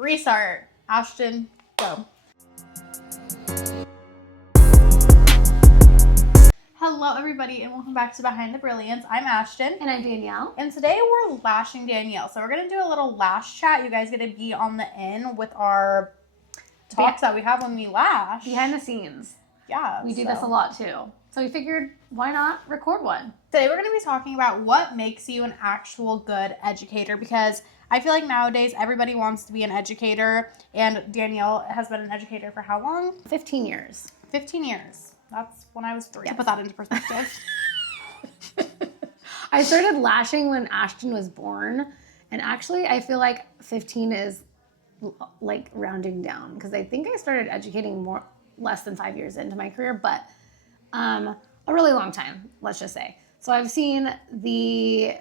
Restart. Ashtyn, go. Hello everybody and welcome back to Behind the Brilliance. I'm Ashtyn. And I'm Danielle. And today we're lashing Danielle. So we're going to do a little lash chat. You guys get to be on the end with our talks that we have when we lash. Behind the scenes. Yeah. We do this a lot too. So we figured, why not record one? Today we're going to be talking about what makes you an actual good educator, because I feel like nowadays everybody wants to be an educator, and Danielle has been an educator for how long? 15 years. 15 years. That's when I was 3. Yes. To put that into perspective. I started lashing when Ashtyn was born, and actually I feel like 15 is like rounding down, because I think I started educating less than 5 years into my career, but a really long time, let's just say. So I've seen the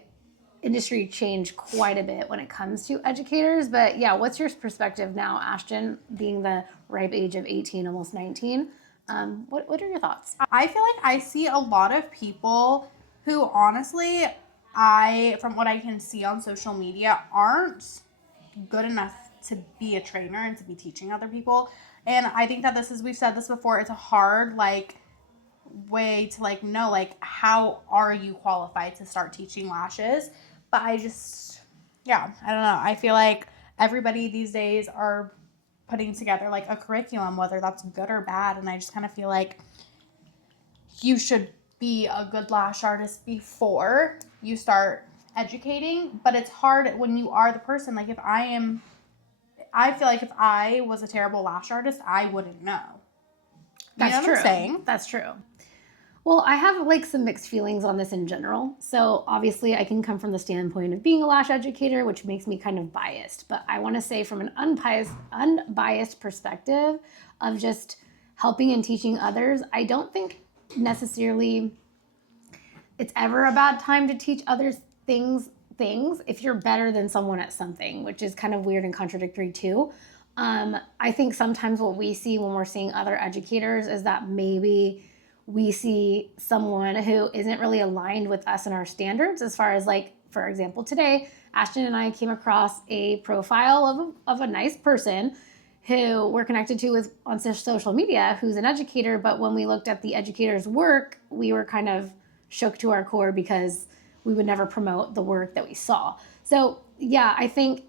industry change quite a bit when it comes to educators. But yeah, what's your perspective now, Ashtyn, being the ripe age of 18, almost 19? What are your thoughts? I feel like I see a lot of people who honestly, from what I can see on social media, aren't good enough to be a trainer and to be teaching other people. And I think that we've said this before, it's a hard way to know how are you qualified to start teaching lashes. But I don't know. I feel like everybody these days are putting together a curriculum, whether that's good or bad. And I just kind of feel like you should be a good lash artist before you start educating. But it's hard when you are the person. I feel like if I was a terrible lash artist, I wouldn't know. That's true. What I'm saying? That's true. Well, I have some mixed feelings on this in general. So obviously I can come from the standpoint of being a lash educator, which makes me kind of biased. But I want to say from an unbiased perspective of just helping and teaching others, I don't think necessarily it's ever a bad time to teach others things if you're better than someone at something, which is kind of weird and contradictory too. I think sometimes what we see when we're seeing other educators is that maybe we see someone who isn't really aligned with us and our standards, as far as for example, today, Ashtyn and I came across a profile of a nice person who we're connected to on social media, who's an educator. But when we looked at the educator's work, we were kind of shook to our core because we would never promote the work that we saw. So yeah, I think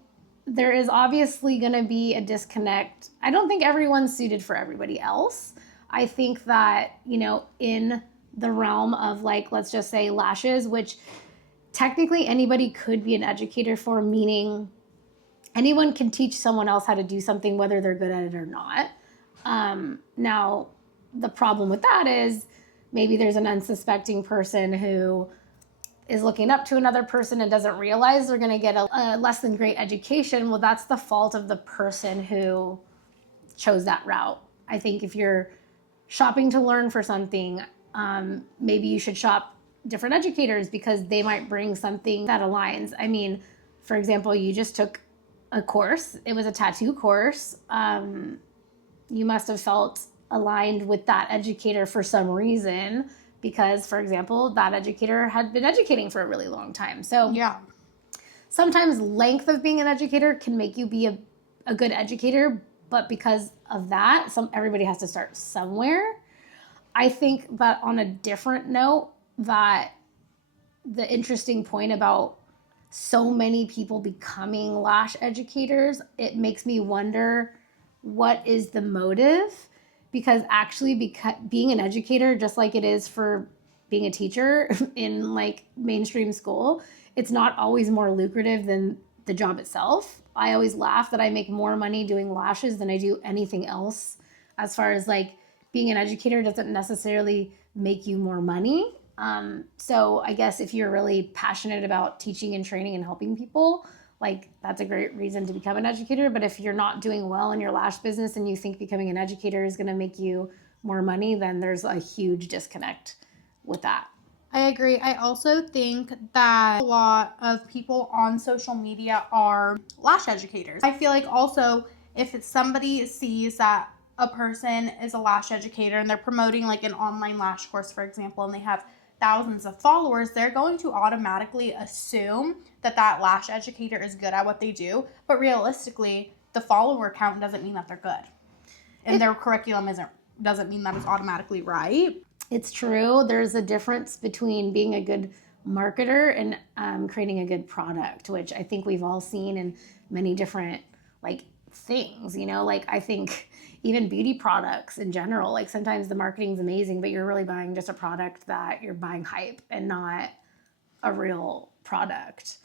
there is obviously going to be a disconnect. I don't think everyone's suited for everybody else. I think that, in the realm of let's just say lashes, which technically anybody could be an educator for, meaning anyone can teach someone else how to do something, whether they're good at it or not. Now, the problem with that is maybe there's an unsuspecting person who is looking up to another person and doesn't realize they're going to get a less than great education. Well, that's the fault of the person who chose that route. I think if you're shopping to learn for something, maybe you should shop different educators because they might bring something that aligns. I mean, for example, you just took a course. It was a tattoo course. You must have felt aligned with that educator for some reason because, for example, that educator had been educating for a really long time. So yeah, sometimes length of being an educator can make you be a good educator, but because of that, everybody has to start somewhere. I think that on a different note, that the interesting point about so many people becoming lash educators, it makes me wonder what is the motive? Because actually being an educator, just like it is for being a teacher in mainstream school, it's not always more lucrative than the job itself. I always laugh that I make more money doing lashes than I do anything else. As far as being an educator doesn't necessarily make you more money. So I guess if you're really passionate about teaching and training and helping people, that's a great reason to become an educator. But if you're not doing well in your lash business and you think becoming an educator is going to make you more money, then there's a huge disconnect with that. I agree. I also think that a lot of people on social media are lash educators. I feel like also if somebody sees that a person is a lash educator and they're promoting an online lash course, for example, and they have thousands of followers, they're going to automatically assume that lash educator is good at what they do. But realistically, the follower count doesn't mean that they're good. And their curriculum doesn't mean that it's automatically right. It's true. There's a difference between being a good marketer and creating a good product, which I think we've all seen in many different like things, you know, like I think even beauty products in general, like sometimes the marketing's amazing, but you're really buying just a product that you're buying hype and not a real product.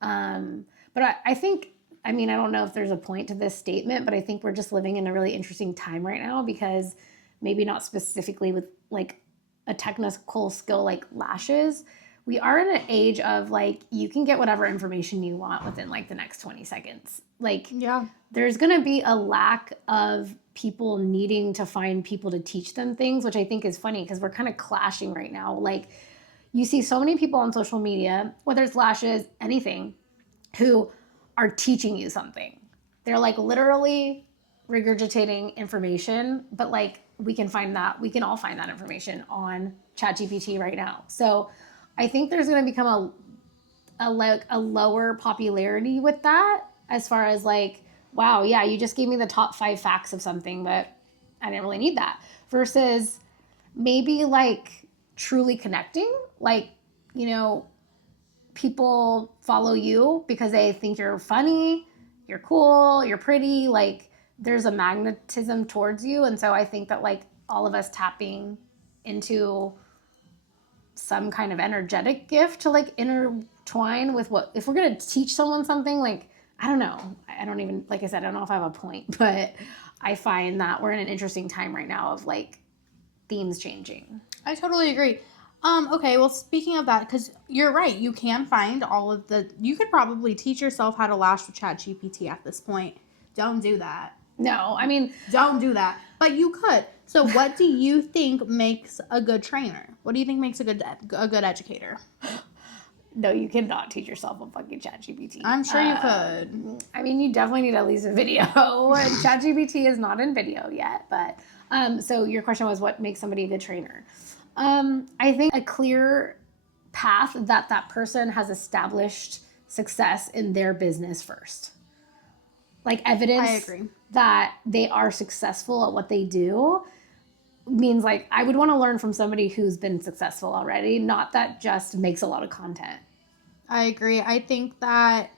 But I think, I mean, I don't know if there's a point to this statement, but I think we're just living in a really interesting time right now because maybe not specifically with like a technical skill like lashes. We are in an age of like, you can get whatever information you want within like the next 20 seconds. Like, Yeah. there's going to be a lack of people needing to find people to teach them things, which I think is funny because we're kind of clashing right now. Like, you see so many people on social media, whether it's lashes, anything, who are teaching you something. They're like literally regurgitating information, but like we can all find that information on ChatGPT right now. So I think there's going to become a lower popularity with that as far as like, wow, yeah, you just gave me the top 5 facts of something, but I didn't really need that. Versus maybe like truly connecting, like, you know, people follow you because they think you're funny, you're cool, you're pretty, like there's a magnetism towards you. And so I think that like all of us tapping into some kind of energetic gift to like intertwine with what, if we're going to teach someone something, like, I don't know. I don't even, like I said, I don't know if I have a point, but I find that we're in an interesting time right now of like themes changing. I totally agree. Okay, well, speaking of that, because you're right, you can find you could probably teach yourself how to lash with ChatGPT at this point. Don't do that. No, I mean, don't do that. But you could. So what do you think makes a good trainer? What do you think makes a good educator? No, you cannot teach yourself a fucking ChatGPT. I'm sure you could. I mean, you definitely need at least a video. ChatGPT is not in video yet, but so your question was what makes somebody a good trainer? I think a clear path that person has established success in their business first. Like evidence I agree. that they are successful at what they do means like I would want to learn from somebody who's been successful already, not that just makes a lot of content. I agree. I think that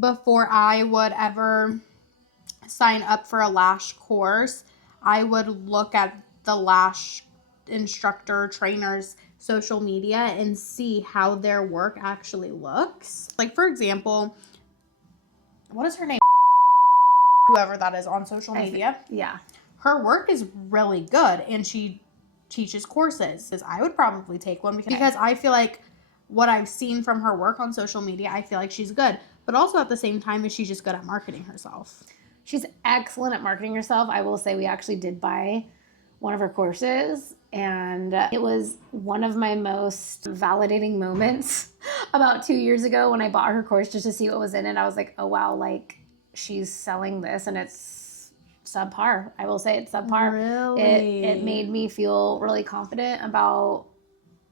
before I would ever sign up for a lash course, I would look at the lash instructor trainers social media and see how their work actually looks. Like, for example, what is her name? Whoever that is on social media. Yeah. Her work is really good and she teaches courses. I would probably take one because I feel like what I've seen from her work on social media, I feel like she's good. But also at the same time, is she just good at marketing herself? She's excellent at marketing herself. I will say we actually did buy one of her courses, and it was one of my most validating moments about 2 years ago when I bought her course just to see what was in it. I was like, oh, wow, like she's selling this and it's subpar. I will say it's subpar. Really? It made me feel really confident about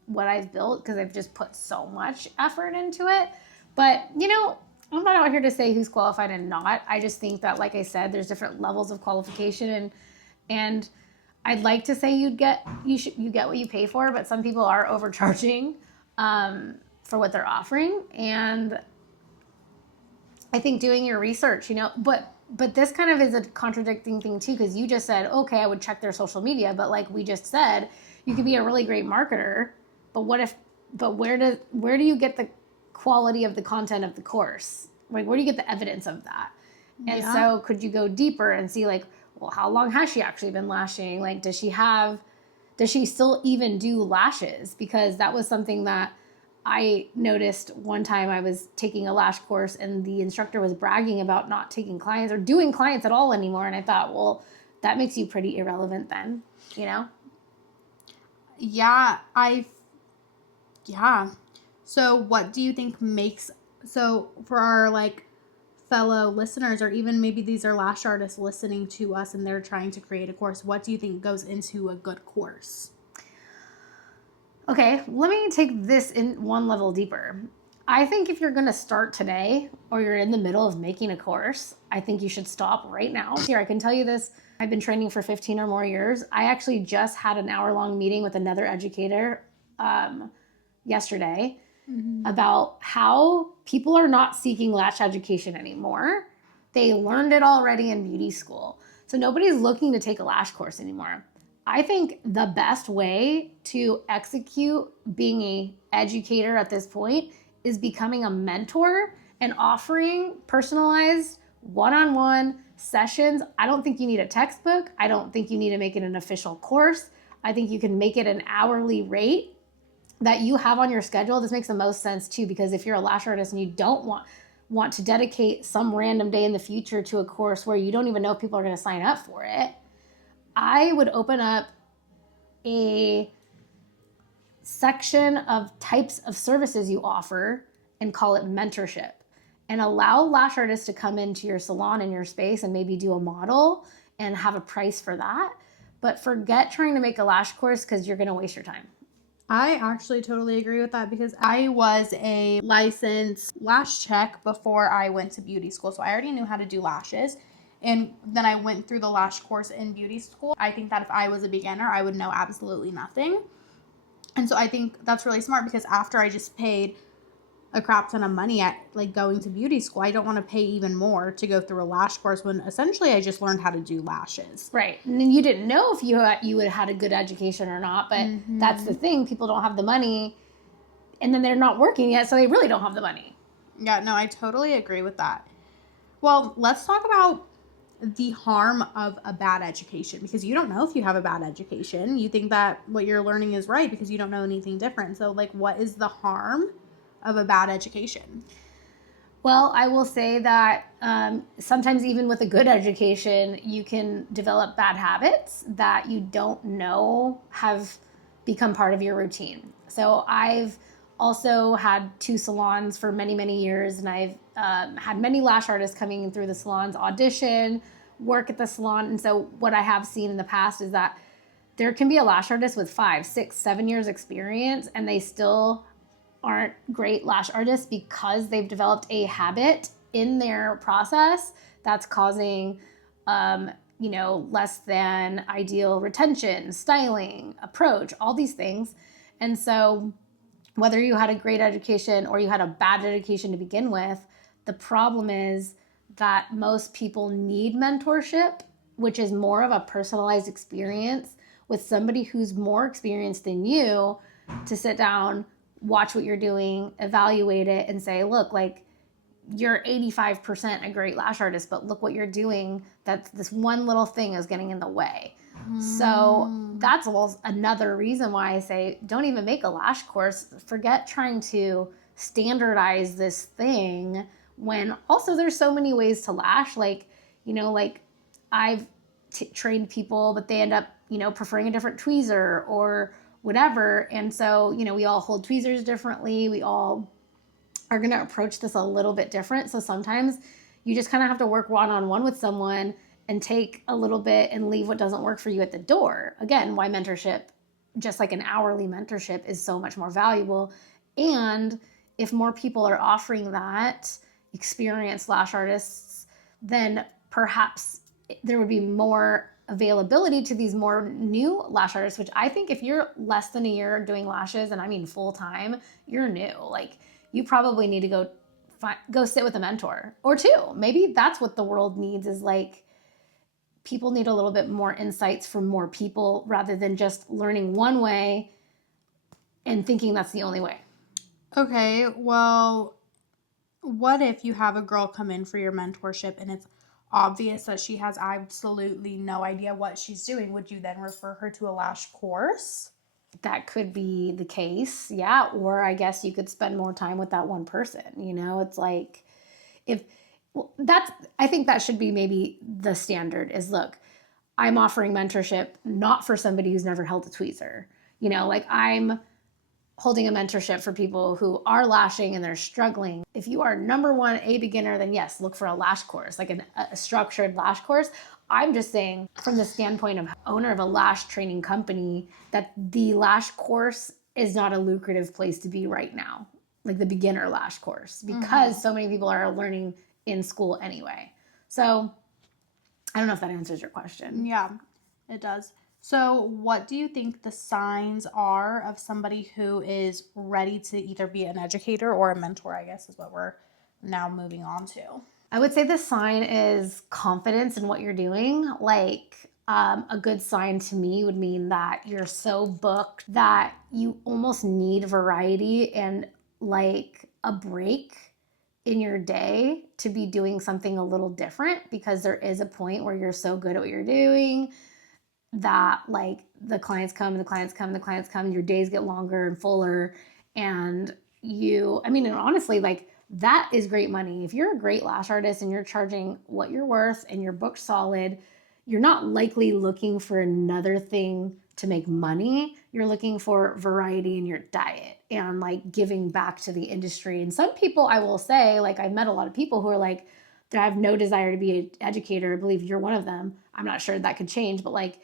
what I've built because I've just put so much effort into it. But, you know, I'm not out here to say who's qualified and not. I just think that, like I said, there's different levels of qualification and I'd like to say you get what you pay for, but some people are overcharging for what they're offering. And I think doing your research, you know, but this kind of is a contradicting thing too, because you just said, okay, I would check their social media, but like we just said, you could be a really great marketer, but where do you get the quality of the content of the course? Like, where do you get the evidence of that? And so could you go deeper and see like, well, how long has she actually been lashing? Like, does she still even do lashes? Because that was something that I noticed one time. I was taking a lash course and the instructor was bragging about not taking clients or doing clients at all anymore. And I thought, well, that makes you pretty irrelevant then, you know? Yeah. So what do you think so for our like fellow listeners, or even maybe these are lash artists listening to us and they're trying to create a course, what do you think goes into a good course? Okay, let me take this in one level deeper. I think if you're going to start today or you're in the middle of making a course, I think you should stop right now. Here, I can tell you this. I've been training for 15 or more years. I actually just had an hour-long meeting with another educator yesterday about how people are not seeking lash education anymore. They learned it already in beauty school. So nobody's looking to take a lash course anymore. I think the best way to execute being an educator at this point is becoming a mentor and offering personalized one-on-one sessions. I don't think you need a textbook. I don't think you need to make it an official course. I think you can make it an hourly rate that you have on your schedule. This makes the most sense too, because if you're a lash artist and you don't want to dedicate some random day in the future to a course where you don't even know if people are going to sign up for it, I would open up a section of types of services you offer and call it mentorship, and allow lash artists to come into your salon in your space and maybe do a model and have a price for that. But forget trying to make a lash course because you're going to waste your time. I actually totally agree with that because I was a licensed lash tech before I went to beauty school. So I already knew how to do lashes. And then I went through the lash course in beauty school. I think that if I was a beginner, I would know absolutely nothing. And so I think that's really smart because after I just paid a crap ton of money at like going to beauty school, I don't want to pay even more to go through a lash course when essentially I just learned how to do lashes. Right. And you didn't know if you would have had a good education or not, but that's the thing. People don't have the money and then they're not working yet, so they really don't have the money. Yeah, no, I totally agree with that. Well, let's talk about the harm of a bad education, because you don't know if you have a bad education. You think that what you're learning is right because you don't know anything different. So like, what is the harm of a bad education? Well, I will say that sometimes even with a good education, you can develop bad habits that you don't know have become part of your routine. So I've also had 2 salons for many, many years, and I've had many lash artists coming through the salons, audition, work at the salon. And so what I have seen in the past is that there can be a lash artist with 5, 6, 7 years experience, and they still aren't great lash artists because they've developed a habit in their process that's causing less than ideal retention, styling, approach, all these things. And so whether you had a great education or you had a bad education to begin with, the problem is that most people need mentorship, which is more of a personalized experience with somebody who's more experienced than you, to sit down, watch what you're doing, evaluate it, and say, look, like, you're 85% a great lash artist, but look what you're doing. That's this one little thing is getting in the way. So that's another reason why I say don't even make a lash course. Forget trying to standardize this thing when also there's so many ways to lash. Like I've trained people, but they end up, preferring a different tweezer or whatever. And so, we all hold tweezers differently. We all are going to approach this a little bit different. So sometimes you just kind of have to work one-on-one with someone and take a little bit and leave what doesn't work for you at the door. Again, why mentorship, just like an hourly mentorship, is so much more valuable. And if more people are offering that, experienced lash artists, then perhaps there would be more availability to these more new lash artists, which I think if you're less than a year doing lashes, and I mean full time, you're new. Like, you probably need to go sit with a mentor or 2. Maybe that's what the world needs, is like, people need a little bit more insights from more people rather than just learning one way and thinking that's the only way. Okay, well, what if you have a girl come in for your mentorship and it's obvious that she has absolutely no idea what she's doing? Would you then refer her to a lash course? That could be the case, yeah. Or I guess you could spend more time with that one person. It's like, I think that should be maybe the standard is, look, I'm offering mentorship not for somebody who's never held a tweezer. I'm holding a mentorship for people who are lashing and they're struggling. If you are number one, a beginner, then yes, look for a lash course, like a structured lash course. I'm just saying from the standpoint of owner of a lash training company that the lash course is not a lucrative place to be right now. like the beginner lash course because so many people are learning in school anyway. So I don't know if that answers your question. Yeah, it does. So what do you think the signs are of somebody who is ready to either be an educator or a mentor, I guess is what we're now moving on to? I would say the sign is confidence in what you're doing. Like a good sign to me would mean that you're so booked that you almost need variety and like a break in your day to be doing something a little different, because there is a point where you're so good at what you're doing that like the clients come and the clients come and the clients come and your days get longer and fuller. And and honestly, like that is great money. If you're a great lash artist and you're charging what you're worth and you're booked solid, you're not likely looking for another thing to make money. You're looking for variety in your diet and like giving back to the industry. And some people, I will say, like I've met a lot of people who are like, I have no desire to be an educator. I believe you're one of them. I'm not sure that could change, but like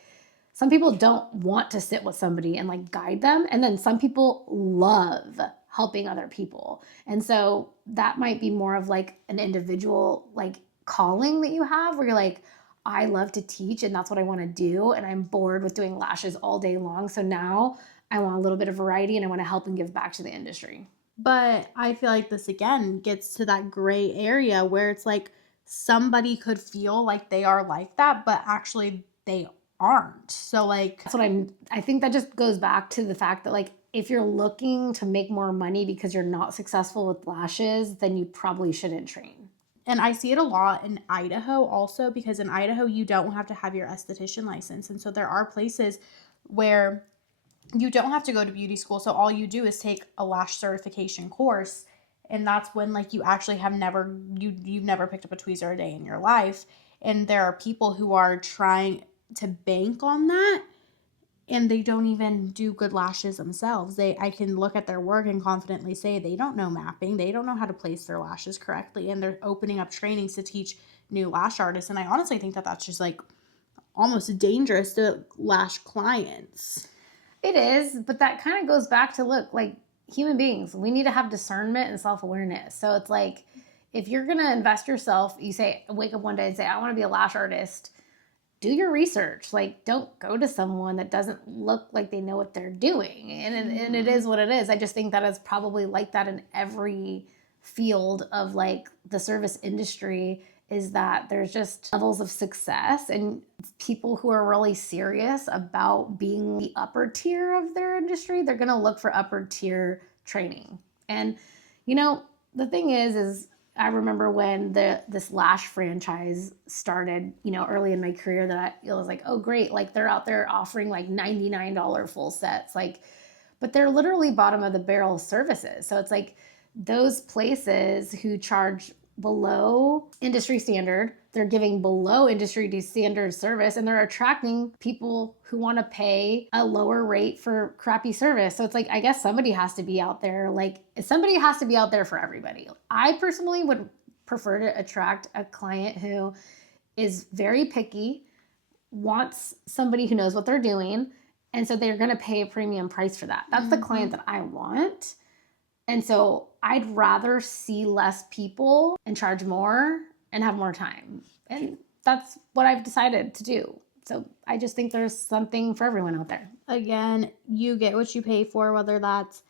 some people don't want to sit with somebody and like guide them. And then some people love helping other people. And so that might be more of like an individual like calling that you have where you're like, I love to teach and that's what I want to do. And I'm bored with doing lashes all day long. So now I want a little bit of variety and I want to help and give back to the industry. But I feel like this again gets to that gray area where it's like somebody could feel like they are like that, but actually they aren't. So like that's what I think that just goes back to the fact that like if you're looking to make more money because you're not successful with lashes, then you probably shouldn't train. And I see it a lot in Idaho also, because in Idaho you don't have to have your esthetician license. And so there are places where you don't have to go to beauty school. So all you do is take a lash certification course. And that's when like you actually have you've never picked up a tweezer a day in your life. And there are people who are trying to bank on that and they don't even do good lashes themselves. I can look at their work and confidently say they don't know mapping, they don't know how to place their lashes correctly, and they're opening up trainings to teach new lash artists. And I honestly think that that's just like almost dangerous to lash clients. It is, but that kind of goes back to look, like human beings, we need to have discernment and self-awareness. So it's like if you're going to invest yourself, you say, wake up one day and say, I want to be a lash artist. Do your research. Like, don't go to someone that doesn't look like they know what they're doing. And it is what it is. I just think that it's probably like that in every field of like the service industry, is that there's just levels of success, and people who are really serious about being the upper tier of their industry, they're going to look for upper tier training. And, the thing is I remember when this lash franchise started, early in my career, that I was like, oh, great. Like they're out there offering like $99 full sets, like, but they're literally bottom of the barrel services. So it's like those places who charge below industry standard, they're giving below industry standard service, and they're attracting people who want to pay a lower rate for crappy service. So it's like, I guess somebody has to be out there. Like somebody has to be out there for everybody. I personally would prefer to attract a client who is very picky, wants somebody who knows what they're doing, and so they're going to pay a premium price for that. That's the client that I want. And so I'd rather see less people and charge more and have more time. And that's what I've decided to do. So I just think there's something for everyone out there. Again, you get what you pay for, whether that's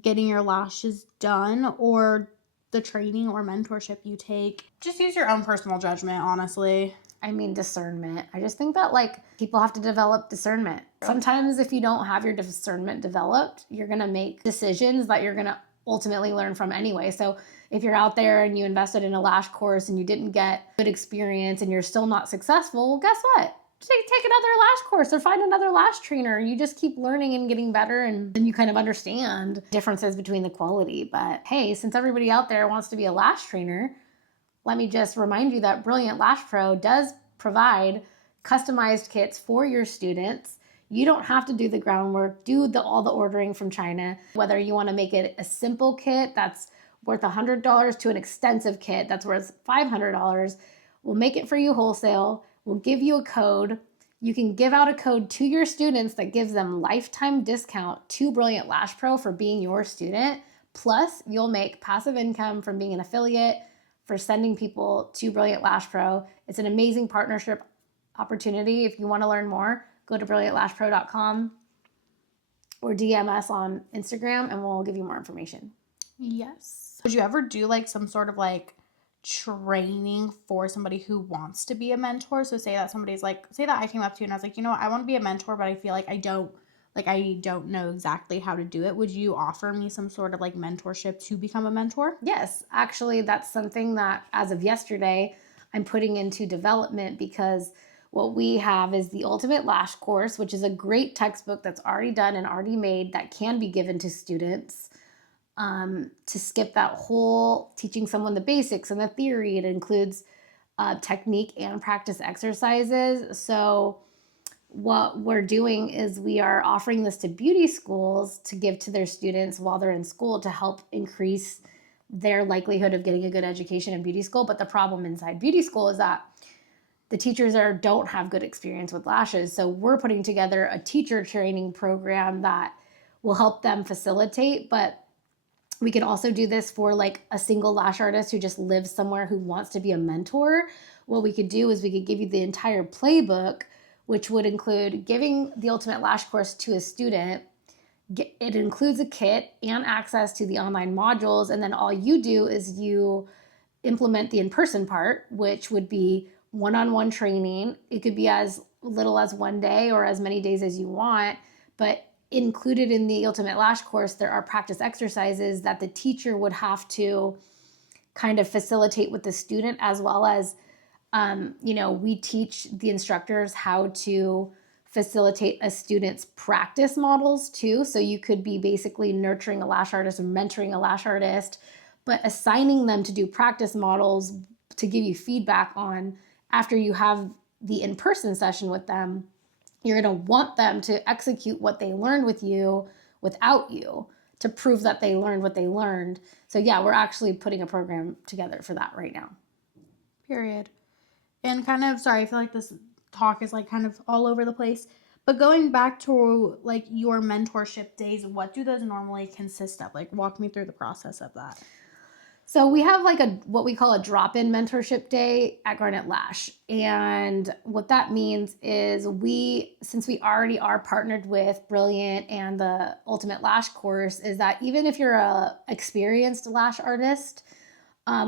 getting your lashes done or the training or mentorship you take. Just use your own personal judgment, honestly. I mean, discernment. I just think that like people have to develop discernment. Sometimes if you don't have your discernment developed, you're going to make decisions that you're going to ultimately learn from anyway. So if you're out there and you invested in a lash course and you didn't get good experience and you're still not successful, well, guess what? Take another lash course or find another lash trainer. You just keep learning and getting better, and then you kind of understand differences between the quality. But hey, since everybody out there wants to be a lash trainer, let me just remind you that Brilliant Lash Pro does provide customized kits for your students. You don't have to do the groundwork, all the ordering from China. Whether you want to make it a simple kit that's worth $100 to an extensive kit that's worth $500, we'll make it for you wholesale. We'll give you a code. You can give out a code to your students that gives them lifetime discount to Brilliant Lash Pro for being your student. Plus, you'll make passive income from being an affiliate for sending people to Brilliant Lash Pro. It's an amazing partnership opportunity. If you want to learn more, go to brilliantlashpro.com or DM us on Instagram and we'll give you more information. Yes. Would you ever do like some sort of like training for somebody who wants to be a mentor? So say that somebody's like, say that I came up to you and I was like, you know what, I want to be a mentor, but I feel like I don't know exactly how to do it. Would you offer me some sort of like mentorship to become a mentor? Yes, actually, that's something that as of yesterday, I'm putting into development, because what we have is the Ultimate Lash course, which is a great textbook that's already done and already made that can be given to students. To skip that whole teaching someone the basics and the theory, it includes technique and practice exercises. So what we're doing is we are offering this to beauty schools to give to their students while they're in school to help increase their likelihood of getting a good education in beauty school. But the problem inside beauty school is that the teachers don't have good experience with lashes. So we're putting together a teacher training program that will help them facilitate. But we can also do this for like a single lash artist who just lives somewhere who wants to be a mentor. What we could do is we could give you the entire playbook, which would include giving the Ultimate Lash course to a student. It includes a kit and access to the online modules. And then all you do is you implement the in-person part, which would be one-on-one training. It could be as little as one day or as many days as you want, but included in the Ultimate Lash course, there are practice exercises that the teacher would have to kind of facilitate with the student, as well as, we teach the instructors how to facilitate a student's practice models too. So you could be basically nurturing a lash artist or mentoring a lash artist, but assigning them to do practice models to give you feedback on after you have the in-person session with them. You're going to want them to execute what they learned with you without you to prove that they learned what they learned. So yeah, we're actually putting a program together for that right now. Period. And kind of, sorry, I feel like this talk is like kind of all over the place. But going back to like your mentorship days, what do those normally consist of? Like walk me through the process of that. So we have like what we call a drop-in mentorship day at Garnet Lash. And what that means is since we already are partnered with Brilliant and the Ultimate Lash course, is that even if you're a experienced lash artist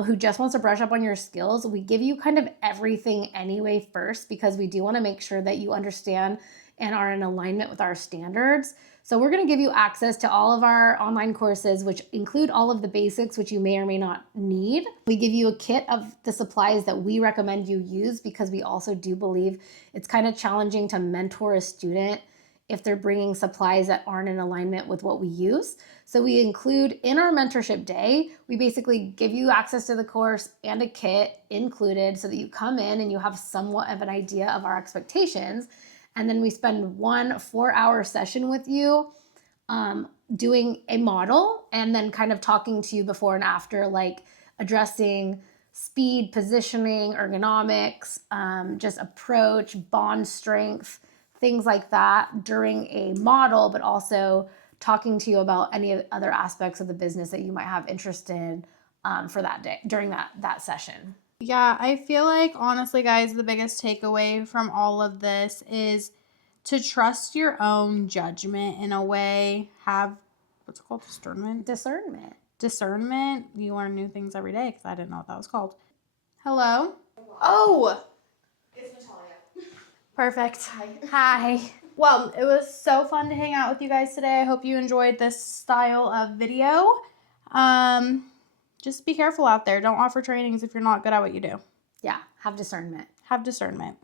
who just wants to brush up on your skills, we give you kind of everything anyway first, because we do want to make sure that you understand and are in alignment with our standards. So we're going to give you access to all of our online courses, which include all of the basics, which you may or may not need. We give you a kit of the supplies that we recommend you use, because we also do believe it's kind of challenging to mentor a student if they're bringing supplies that aren't in alignment with what we use. So we include in our mentorship day, we basically give you access to the course and a kit included so that you come in and you have somewhat of an idea of our expectations. And then we spend 1 4-hour session with you doing a model and then kind of talking to you before and after, like addressing speed, positioning, ergonomics, just approach, bond strength, things like that during a model, but also talking to you about any other aspects of the business that you might have interest in for that day during that session. Yeah, I feel like, honestly, guys, the biggest takeaway from all of this is to trust your own judgment in a way. Have, what's it called? Discernment? Discernment. You learn new things every day, because I didn't know what that was called. Hello? Oh! It's Natalia. Perfect. Hi. Well, it was so fun to hang out with you guys today. I hope you enjoyed this style of video. Just be careful out there. Don't offer trainings if you're not good at what you do. Yeah, have discernment. Have discernment.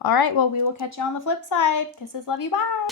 All right, well, we will catch you on the flip side. Kisses, love you, bye.